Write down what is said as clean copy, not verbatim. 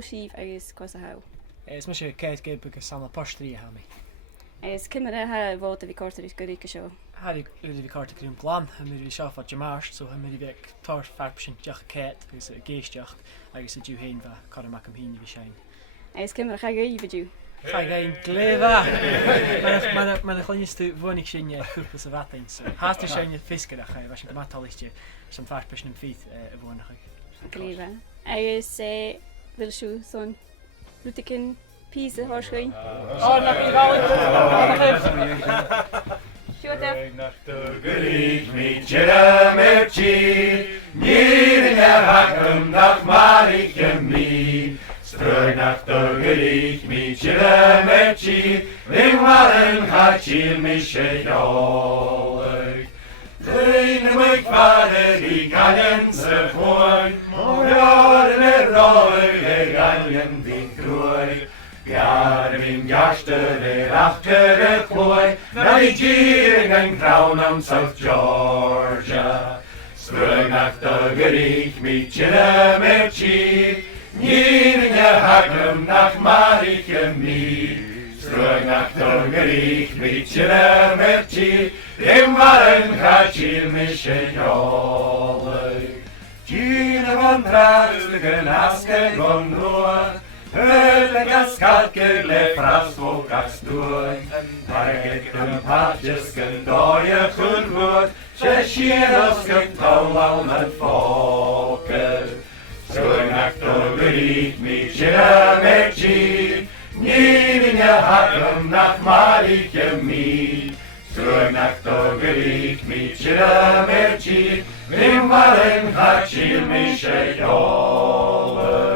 síomh agus cos a how. Is me sé céit gé agus samla postrí ha mi. Is cimar a bhót a bhí cortar is goí seo. Haí bhí carta grún glán a mi bhí seáfa demáist, so ha mi bheith tar farpsin deach céit agus a géisteach agus a dúhéin bheith carach am híine bhí sein. Is cimar a chaga íbidú. Fáin gléfa man chluinistú bhnig sinne chuúpa sa bhatain, so háasta seinne fiscaach a bheit sin go mátaliste san farpsin am fíd a bhnach. Gléfa. Agus bhfuil siú son Ruticin písa háiscain. Na bhí bhá. Siúta. Nach do gulík mi tjera mertji, Nieren hagum nach marike mi. Strög nach do gulík mi tjera mertji, Ringmaren hatjil mi sjejolig. Leine mig vader I galjense voig, Morjaren roig, galjen din kroig. Bjarr min hjerter achter ploi, När I giring en crown om South Georgia. Spröng nach dögerik mit tjena mertji, Niringe hagum nach marike mi. Spröng nach dögerik mit tjena mertji, Rimvaren hatjil mische jolig. Tjena van pratsligen aske gong roa, Hölegas kalkele frasvokas duoi, Margetum patjesken doje chulwoord, Tjesjerovsken taulalmen folker. Spröng nach dögerik mit tjena mertji, Niringe hagum nach marike mi. Spröng nach dögerik mit tjena mertji, Rimvaren hatjil mische jolig.